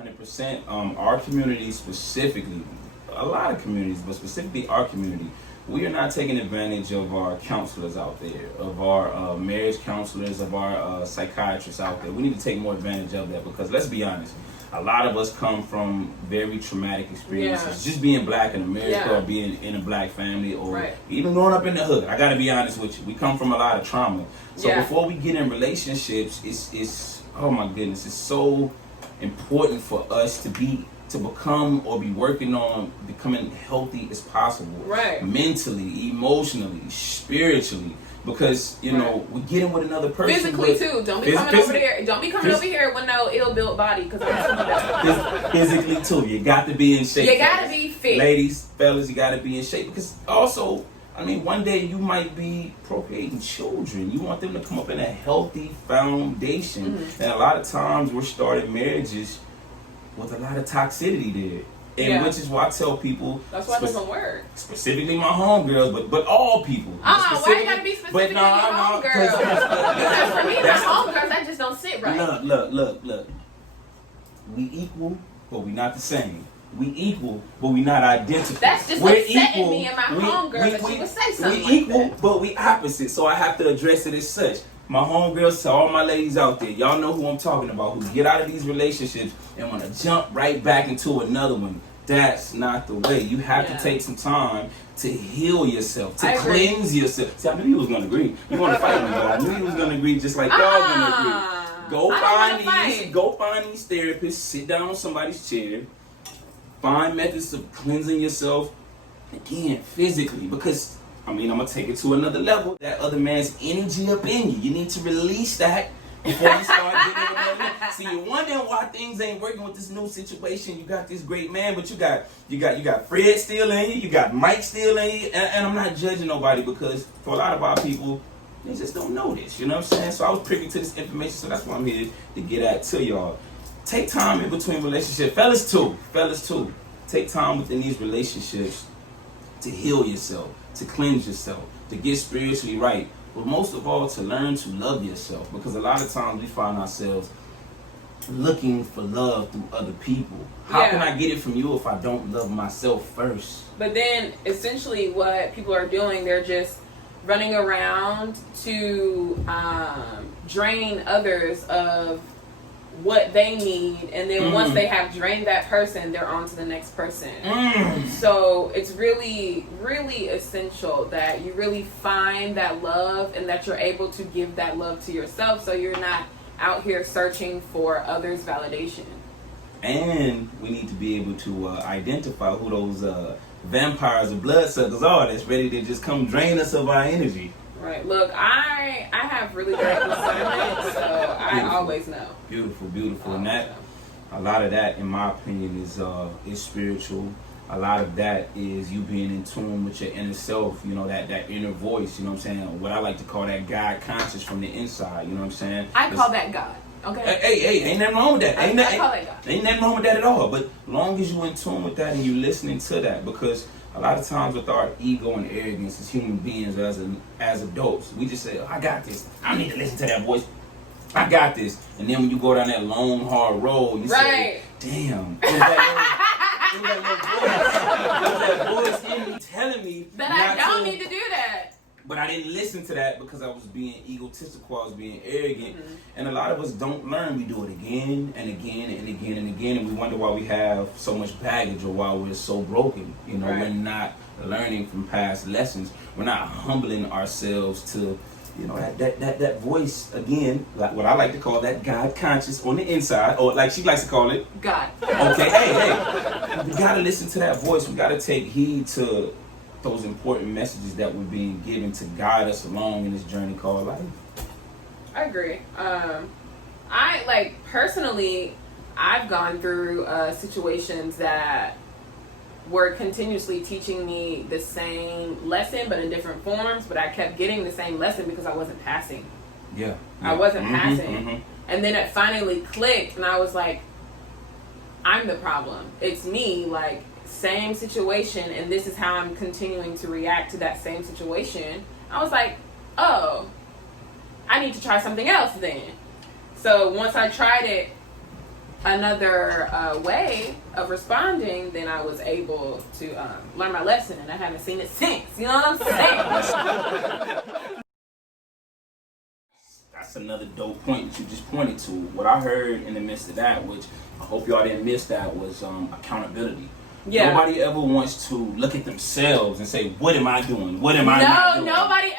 100%. Our community specifically, a lot of communities, but specifically our community, we are not taking advantage of our counselors out there, of our marriage counselors, of our psychiatrists out there. We need to take more advantage of that because let's be honest, a lot of us come from very traumatic experiences. Just being black in America or being in a black family or even growing up in the hood. I got to be honest with you. We come from a lot of trauma. So before we get in relationships, it's oh my goodness, it's so important for us to become or be working on becoming healthy as possible. Mentally, emotionally, spiritually. Because, you know, we get in with another person. Physically too. Don't be coming over there. Don't be coming over here with no ill-built body. Because physically too. You got to be in shape. You got to be fit. Ladies, fellas, you got to be in shape. Because also, I mean, one day you might be procreating children. You want them to come up in a healthy foundation. And a lot of times we're starting marriages with a lot of toxicity there. And which is why I tell people that's why it doesn't work. Specifically my homegirls, but all people. Why you gotta be specific to your homegirls? Because for me, my homegirls, that just don't sit right. Look. We equal, but we not the same. We equal, but we not identical. That's just upsetting me and my homegirls that you would say something We equal, but we opposite. So I have to address it as such. My homegirls, to all my ladies out there, y'all know who I'm talking about, who get out of these relationships and want to jump right back into another one. That's not the way. You have to take some time to heal yourself, to cleanse yourself. See, I knew you was going to agree. You want to fight me, but I knew you was going to agree just like y'all going to agree. Go find these therapists, sit down on somebody's chair, find methods of cleansing yourself, again, physically, because I mean, I'm going to take it to another level. That other man's energy up in you. You need to release that before you start getting with that. See, you're wondering why things ain't working with this new situation. You got this great man, but you got Fred still in you. You got Mike still in you. And I'm not judging nobody because for a lot of our people, they just don't know this. You know what I'm saying? So I was privy to this information, so that's why I'm here to get at to y'all. Take time in between relationships. Fellas too. Take time within these relationships to heal yourself, to cleanse yourself, to get spiritually right, but most of all to learn to love yourself, because a lot of times we find ourselves looking for love through other people. How can I get it from you if I don't love myself first? But then essentially what people are doing, they're just running around to drain others of what they need, and then once they have drained that person, they're on to the next person. So it's really, really essential that you really find that love and that you're able to give that love to yourself, so you're not out here searching for others' validation. And we need to be able to identify who those vampires or bloodsuckers are that's ready to just come drain us of our energy. Right. Look, I have really great discernment, so I always know. Beautiful. And that, a lot of that, in my opinion, is spiritual. A lot of that is you being in tune with your inner self. You know, that inner voice. You know what I'm saying? What I like to call that God conscious from the inside. You know what I'm saying? I call that God. Okay. Hey, ain't nothing wrong with that. I call that God. Ain't nothing wrong with that at all. But long as you in tune with that and you listening to that, because a lot of times with our ego and arrogance as human beings, as adults, we just say, I got this. I don't need to listen to that voice. I got this. And then when you go down that long, hard road, you say, damn. There's that voice in me telling me that I don't need to do that. But I didn't listen to that because I was being egotistical, I was being arrogant. And a lot of us don't learn. We do it again and again and again and again, and we wonder why we have so much baggage or why we're so broken. You know, we're not learning from past lessons. We're not humbling ourselves to, you know, that voice, again, like what I like to call that God conscious on the inside, or like she likes to call it, God. Okay, hey, we gotta listen to that voice. We gotta take heed to those important messages that we're being given to guide us along in this journey called life. I agree. I personally, I've gone through situations that were continuously teaching me the same lesson but in different forms, but I kept getting the same lesson because I wasn't passing. I wasn't passing. And then it finally clicked and I was like, I'm the problem. It's me. Like, same situation, and this is how I'm continuing to react to that same situation. I was like, oh, I need to try something else then. So once I tried it, another way of responding, then I was able to learn my lesson, and I haven't seen it since. You know what I'm saying? That's another dope point that you just pointed to. What I heard in the midst of that, which I hope y'all didn't miss that, was accountability. Yeah. Nobody ever wants to look at themselves and say, what am I doing? What am I not doing? No, nobody